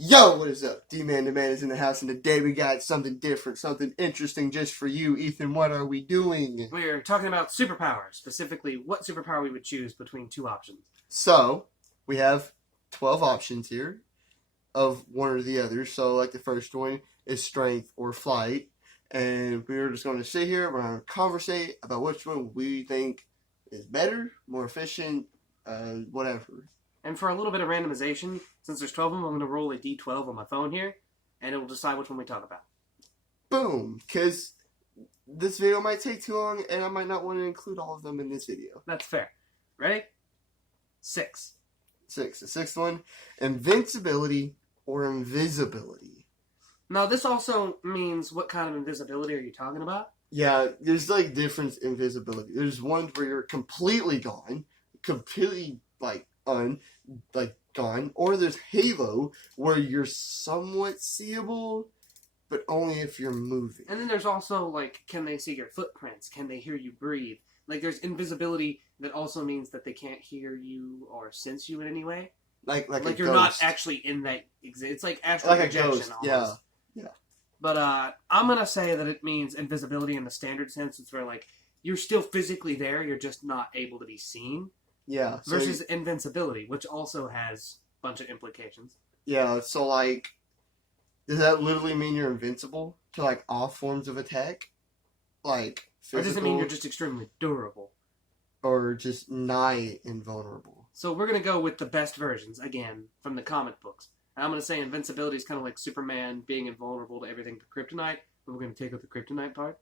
Yo, what is up? D-Man the Man is in the house, and today we got something different, something interesting just for you. Ethan, what are we doing? We're talking about superpowers, specifically what superpower we would choose between two options. So, we have 12 options here of one or the other. So, like the first one is strength or flight. And we're just going to sit here, we're going to conversate about which one we think is better, more efficient, whatever. And for a little bit of randomization, since there's 12 of them, I'm going to roll a d12 on my phone here, and it will decide which one we talk about. Boom! Because this video might take too long, and I might not want to include all of them in this video. That's fair. Ready? 6. The sixth one, invincibility or invisibility. Now, this also means what kind of invisibility are you talking about? Yeah, there's like different invisibility. There's one where you're completely gone, completely gone, or there's Halo where you're somewhat seeable, but only if you're moving. And then there's also, like, can they see your footprints? Can they hear you breathe? Like, there's invisibility that also means that they can't hear you or sense you in any way. Like you're ghost. Not actually in that. It's like astral projection. Ghost. Almost. Yeah. But I'm gonna say that it means invisibility in the standard sense. It's where like you're still physically there, you're just not able to be seen. Yeah. Versus invincibility, which also has a bunch of implications. Yeah. So like, does that literally mean you're invincible to like all forms of attack? Like physical, or does it mean you're just extremely durable? Or just nigh invulnerable? So we're gonna go with the best versions again from the comic books. And I'm going to say invincibility is kind of like Superman being invulnerable to everything but kryptonite. But we're going to take out the kryptonite part.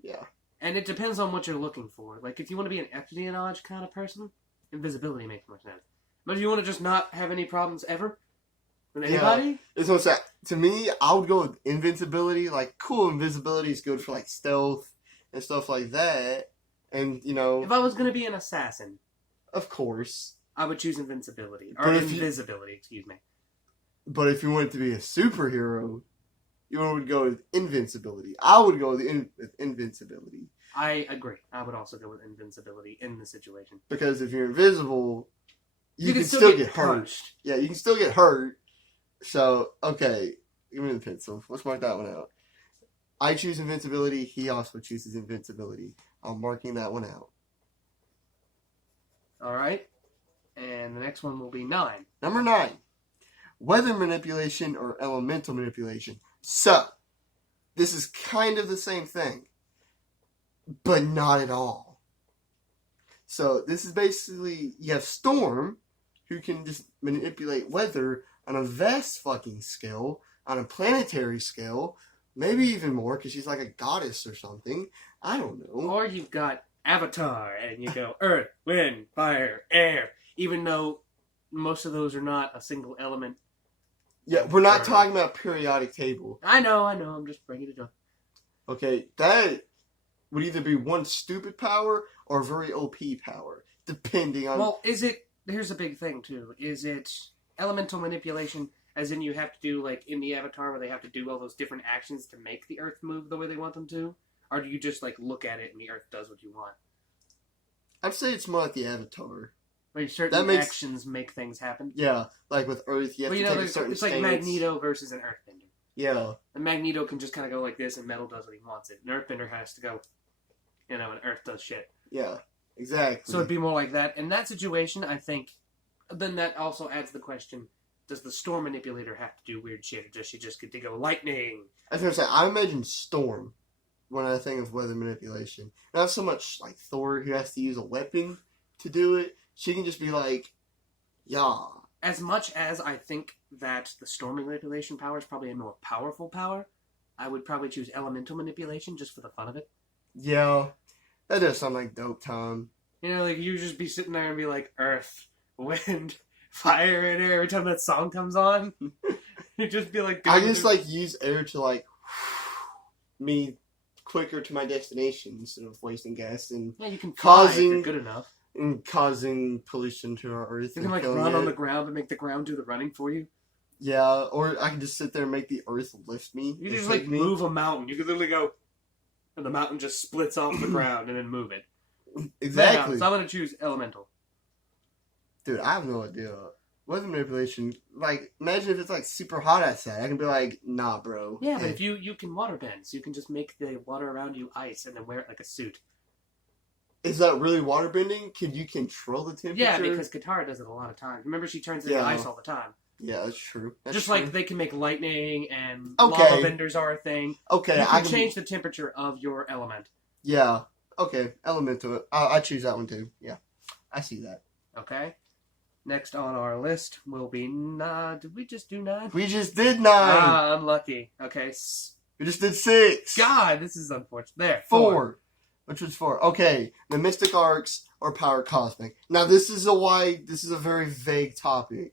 Yeah. And it depends on what you're looking for. Like, if you want to be an espionage kind of person, invisibility makes more sense. But if you want to just not have any problems ever with anybody... It's what's that. To me, I would go with invincibility. Like, cool, invisibility is good for, like, stealth and stuff like that. And, you know... If I was going to be an assassin... Of course. I would choose invincibility. Or invisibility, excuse me. But if you wanted to be a superhero, you would go with invincibility. I would go with invincibility. I agree. I would also go with invincibility in the situation. Because if you're invisible, you can still get hurt. Yeah, you can still get hurt. So, okay, give me the pencil. Let's mark that one out. I choose invincibility. He also chooses invincibility. I'm marking that one out. All right. And the next one will be 9. Number 9. Weather manipulation or elemental manipulation. So, this is kind of the same thing, but not at all. So, this is basically, you have Storm, who can just manipulate weather on a vast fucking scale, on a planetary scale, maybe even more, because she's like a goddess or something. I don't know. Or you've got Avatar, and you go Earth, Wind, Fire, Air, even though most of those are not a single element. Yeah, we're not talking about periodic table. I know, I'm just bringing it up. Okay, that would either be one stupid power or very OP power, depending on... Well, here's a big thing, too. Is it elemental manipulation, as in you have to do, like, in the Avatar, where they have to do all those different actions to make the Earth move the way they want them to? Or do you just, like, look at it and the Earth does what you want? I'd say it's more like the Avatar. Like, certain actions make things happen. Yeah, like with Earth, you have to take a certain it's like Magneto versus an Earthbender. Yeah. And Magneto can just kind of go like this, and Metal does what he wants it. An Earthbender has to go, and Earth does shit. Yeah, exactly. So it'd be more like that. In that situation, I think, then that also adds the question, does the Storm Manipulator have to do weird shit, or does she just get to go lightning? I was going to say, I imagine Storm when I think of weather manipulation. Not so much like Thor, who has to use a weapon to do it. She can just be like, yeah. As much as I think that the Storm Manipulation power is probably a more powerful power, I would probably choose Elemental Manipulation just for the fun of it. Yeah. That does sound like dope, Tom. You know, like, you just be sitting there and be like, Earth, Wind, Fire, and Air. Every time that song comes on, you just be like... I just, like, use air to, like, me quicker to my destination instead of wasting gas and you can fly if you're good enough. And causing pollution to our Earth. You can, like, run on the ground and make the ground do the running for you. Yeah, or I can just sit there and make the Earth lift me. You just, like, move a mountain. You could literally go, and the mountain just splits off the ground and then move it. Exactly. So I'm going to choose Elemental. Dude, I have no idea. weather manipulation, like, imagine if it's, like, super hot outside. I can be like, nah, bro. Yeah, but if you can water bend, so you can just make the water around you ice and then wear it like a suit. Is that really water bending? Can you control the temperature? Yeah, because Katara does it a lot of times. Remember, she turns into ice all the time. Yeah, that's true. Just true. like they can make lightning and Okay. lava benders are a thing. Okay, You I can can change the temperature of your element. Yeah. Okay, elemental. I choose that one too. Yeah, I see that. Okay? Next on our list will be... did we just do 9? We just did 9. Unlucky. Okay. We just did 6. God, this is unfortunate. There. 4. Which was 4. Okay, the Mystic Arts or Power Cosmic. Now this is a very vague topic.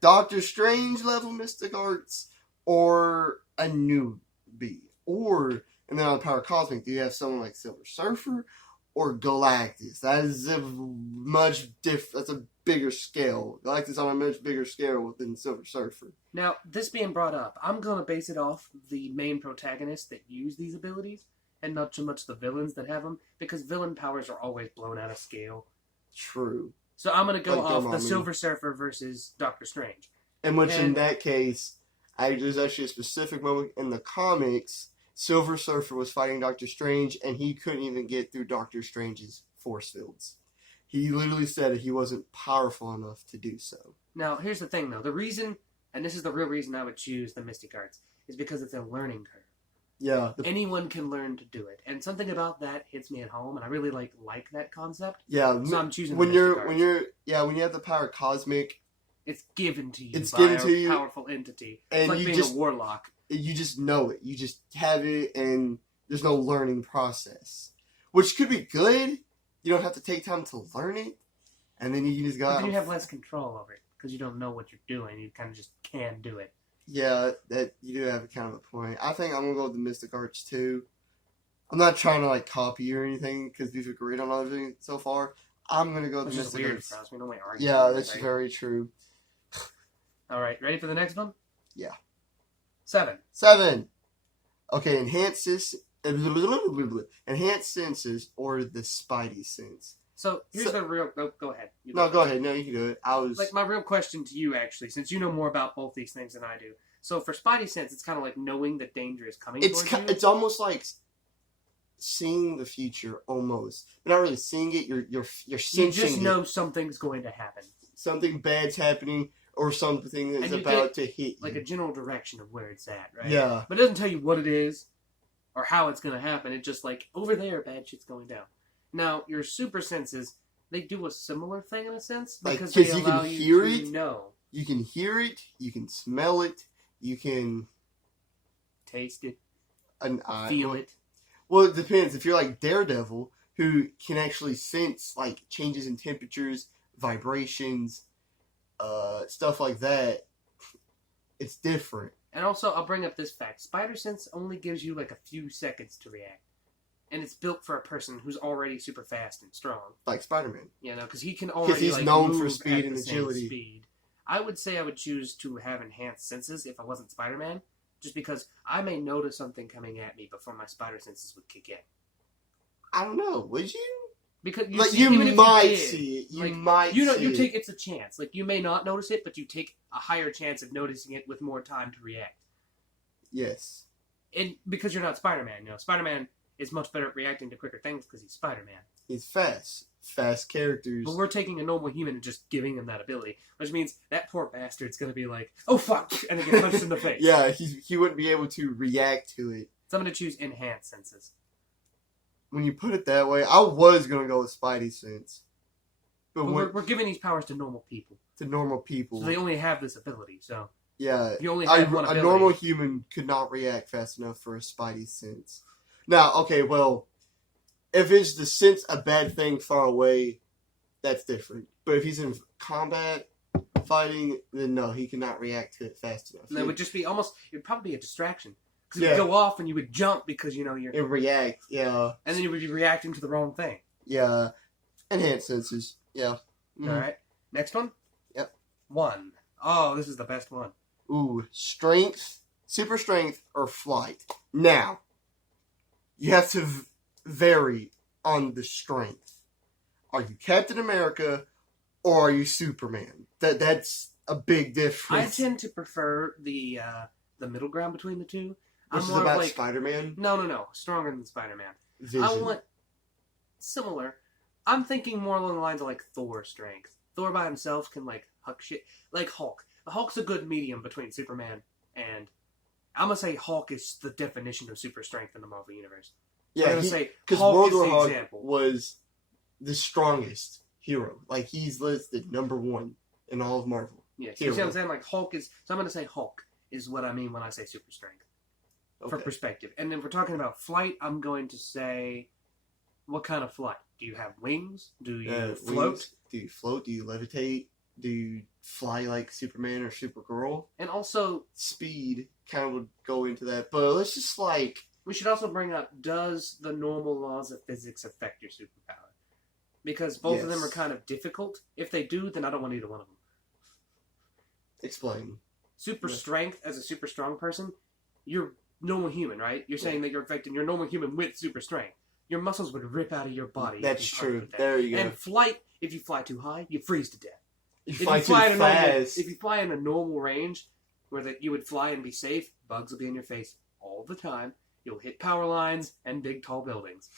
Doctor Strange level Mystic Arts or a newbie? And then on Power Cosmic, do you have someone like Silver Surfer or Galactus? That is that's a bigger scale. Galactus on a much bigger scale than Silver Surfer. Now, this being brought up, I'm going to base it off the main protagonists that use these abilities, and not so much the villains that have them, because villain powers are always blown out of scale. True. So I'm going to go Like off the Dormammu. Silver Surfer versus Doctor Strange. In which, in And- that case, there's actually a specific moment in the comics. Silver Surfer was fighting Doctor Strange, and he couldn't even get through Doctor Strange's force fields. He literally said that he wasn't powerful enough to do so. Now, here's the thing, though. The reason, and this is the real reason I would choose the Mystic Arts, is because it's a learning curve. Yeah. Anyone can learn to do it, and something about that hits me at home, and I really like that concept. Yeah. So I'm choosing when the you're Mystic Arts. when you have the power cosmic, It's given to you It's by given a to you, powerful entity. and It's like you being just a warlock. you just know it. You just have it, and there's no learning process, which could be good. You don't have to take time to learn it, and then you can just go But out. then you and have less control over it, because you don't know what you're doing. You kind of just can do it. Yeah, that you do have kind of a point. I think I'm gonna go with the Mystic Arts too. I'm not trying to like copy or anything because we've agreed on everything so far. I'm gonna go with Which the is Mystic weird Arts. for us. We normally argue. Yeah, over that's everything. very true. All right, ready for the next one? Yeah. 7. 7. Okay, enhanced senses or the Spidey sense. So here's So- the real. Oh, go ahead. You No, go ahead. No, you can do it. I was Like my real question to you, actually, since you know more about both these things than I do. So for Spidey sense, it's kind of like knowing that danger is coming towards you. it's almost like seeing the future almost. You're not really seeing it. You're You sensing just it. know something's going to happen, Something bad's happening or something that's And you about to hit you. like a general direction of where it's at, right? Yeah. But it doesn't tell you what it is or how it's going to happen. It's just like over there, bad shit's going down. Now your super senses, they do a similar thing in a sense Like, because 'cause they you can allow hear you to it? know, You can hear it. You can smell it. You can taste it, well, feel it. Well, it depends. If you're like Daredevil, who can actually sense like changes in temperatures, vibrations, stuff like that, it's different. And also, I'll bring up this fact: Spider sense only gives you like a few seconds to react, and it's built for a person who's already super fast and strong. Like Spider-Man. You know, because he can already he's like, known for move speed at and the same agility. Speed. I would say I would choose to have enhanced senses if I wasn't Spider-Man, just because I may notice something coming at me before my spider senses would kick in. I don't know. Would you? Because you, Like see, you even if might did, see it. You like, might. you know, see you it. take it's a chance. Like you may not notice it, but you take a higher chance of noticing it with more time to react. Yes. And because you're not Spider-Man, you know, Spider-Man is much better at reacting to quicker things because he's Spider-Man. He's fast. Fast characters. But we're taking a normal human and just giving him that ability, which means that poor bastard's gonna be like, "Oh fuck," and then get punched in the face. Yeah, he wouldn't be able to react to it. So I'm gonna choose enhanced senses. When you put it that way, I was gonna go with Spidey sense, but But when, we're giving these powers to normal people, to normal people, so they only have this ability. So yeah, if you only a have one ability, normal human could not react fast enough for a Spidey sense. Now, okay, well, if it's the sense a bad thing far away, that's different. But if he's in combat fighting, then no, he cannot react to it fast enough. that would just be almost. It'd probably be a distraction because Yeah. it would go off and you would jump because you know you're, It react, yeah, and then you would be reacting to the wrong thing. yeah, enhanced senses, yeah. All right, next one. Yep. 1. Oh, this is the best one. Ooh, strength, super strength, or flight. Now, you have to vary on the strength. Are you Captain America or are you Superman? That's a big I difference. tend to prefer the middle ground between the two. Which is more of about like Spider-Man. no, stronger than Spider-Man. Vision. I want similar. I'm thinking more along the lines of like Thor strength. Thor by himself can like huck shit like Hulk. The Hulk's a good medium between Superman and I'm gonna say Hulk is the definition of super strength in the Marvel universe. I'm Yeah, gonna say because Hulk World is War the Hulk example. was the strongest hero. Like, he's listed #1 in all of Marvel. Yeah, you see what I'm saying? Like Hulk is. So I'm gonna say Hulk is what I mean when I say super strength for Okay. perspective. And then if we're talking about flight, I'm going to say, what kind of flight? Do you have wings? Do you float? Wings. Do you float? Do you levitate? Do you fly like Superman or Supergirl? And also, Speed kind of would go into that. But let's just like... we should also bring up: does the normal laws of physics affect your superpower? Because both of them are Yes. kind of difficult. If they do, then I don't want either one of them. Explain. Super Yes. strength as a super strong person, you're normal human, right? You're saying that you're affecting your normal human with super strength. Your muscles would rip out of your body. That's if you partied true. with that. There you go. And flight, if you fly too high, you freeze to death. You If fly you too fly at a normal, fast. if you fly in a normal range, where that you would fly and be safe, bugs will be in your face all the time. You'll hit power lines and big tall buildings.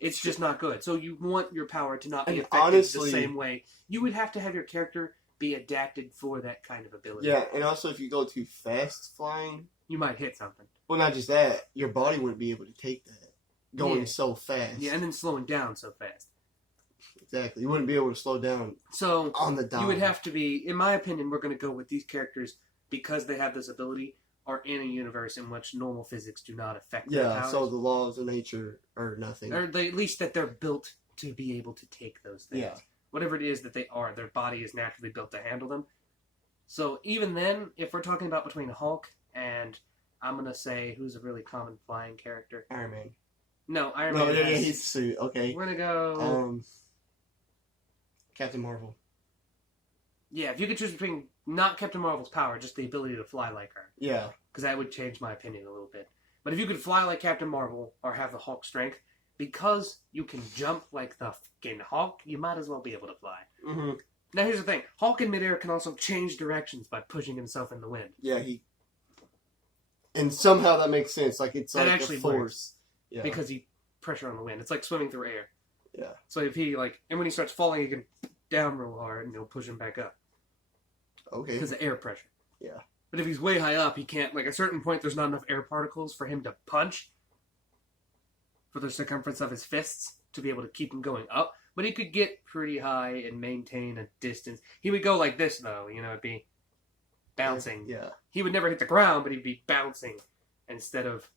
It's just not good. So you want your power to not be And affected honestly- the same way. You would have to have your character be adapted for that kind of ability. Yeah, and also if you go too fast flying, You might hit something. well, not just that, your body wouldn't be able to take that. Going Yeah. so fast. Yeah, and then slowing down so fast. Exactly. You wouldn't be able to slow down So on the dime. you would have to be, in my opinion, we're going to go with these characters because they have this ability are in a universe in which normal physics do not affect their Yeah, powers. so the laws of nature are nothing. Or they, at least that they're built to be able to take those things. Yeah. Whatever it is that they are, their body is naturally built to handle them. So even then, if we're talking about between Hulk and, I'm going to say, who's a really common flying character? Iron Man. No, Iron No, Man. yeah, has- he's suit. Okay. We're going to go... Captain Marvel. Yeah, if you could choose between not Captain Marvel's power, just the ability to fly like her. Yeah. Because that would change my opinion a little bit. But if you could fly like Captain Marvel or have the Hulk strength, because you can jump like the fucking Hulk, you might as well be able to fly. Mm-hmm. Now here's the thing: Hulk in midair can also change directions by pushing himself in the wind. Yeah, he... And somehow that makes sense. Like, it's That like actually a force. Yeah. Because he pressure on the wind. It's like swimming through air. Yeah. So if he and when he starts falling, he can down real hard and he'll push him back up Okay. because of air pressure. Yeah. But if he's way high up, he can't. Like at a certain point, there's not enough air particles for him to punch for the circumference of his fists to be able to keep him going up. But he could get pretty high and maintain a distance. He would go like this, though. You know, it'd be bouncing. Yeah. He would never hit the ground, but he'd be bouncing instead of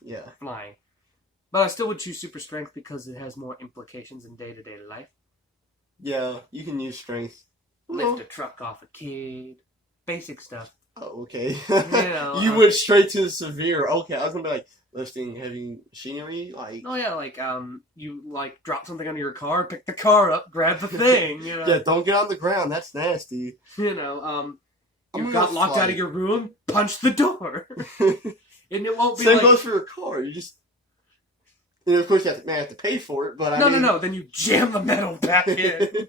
Yeah. flying. But I still would choose super strength because it has more implications in day-to-day life. Yeah, you can use strength. Lift a truck off a kid. Basic stuff. Oh, okay. know, you went straight to the severe. Okay, I was gonna be like lifting heavy machinery, like Oh yeah, like you like drop something under your car, pick the car up, grab the thing. You know, yeah. Don't get on the ground. That's nasty. you know, I'm you gonna got go locked fly. out of your room, punch the door, and it won't be Same like goes for your car. You just, of course, you have to pay for it. But I mean, no. Then you jam the metal back in.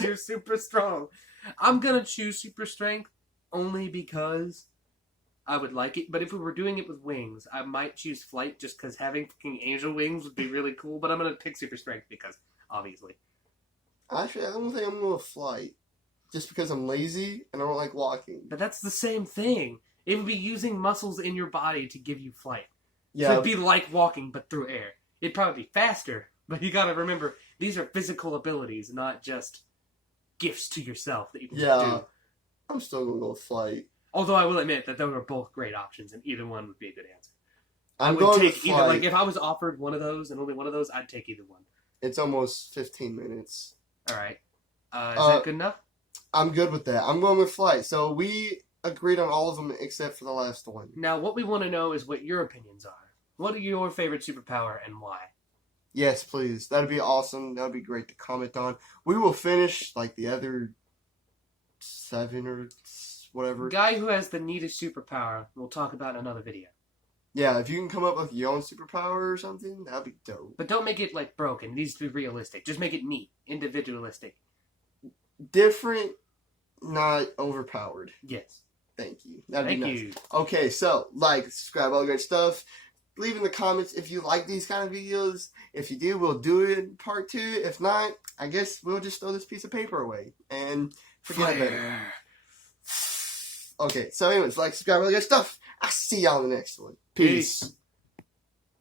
You're super strong. I'm gonna choose super strength only because I would like it. But if we were doing it with wings, I might choose flight just because having fucking angel wings would be really cool. But I'm gonna pick super strength because obviously. Actually, I don't think I'm gonna fly, just because I'm lazy and I don't like walking. But that's the same thing. It would be using muscles in your body to give you flight. So Yeah, it'd be like walking, but through air. It'd probably be faster, but you gotta remember, these are physical abilities, not just gifts to yourself that you can yeah. do. I'm still gonna go flight. Although I will admit that those are both great options, and either one would be a good answer. I I'm would going take with either. flight. Like, if I was offered one of those and only one of those, I'd take either one. It's almost 15 minutes. Alright. Is that good enough? I'm good with that. I'm going with flight. So we agreed on all of them except for the last one. Now, what we want to know is what your opinions are. What are your favorite superpower and why? Yes, please. That'd be awesome. That'd be great to comment on. We will finish like the other 7 or whatever. Guy who has the neatest superpower, we'll talk about in another video. Yeah, if you can come up with your own superpower or something, that'd be dope. But don't make it, like, broken. It needs to be realistic. Just make it neat. Individualistic. Different, not overpowered. Yes. Thank you. That'd Thank be nice. you. Okay, so like, subscribe, all the great stuff. Leave in the comments if you like these kind of videos. If you do, we'll do it in part 2. If not, I guess we'll just throw this piece of paper away and forget about it. Okay, so anyways, like, subscribe, all the great stuff. I'll see y'all in the next one. Peace.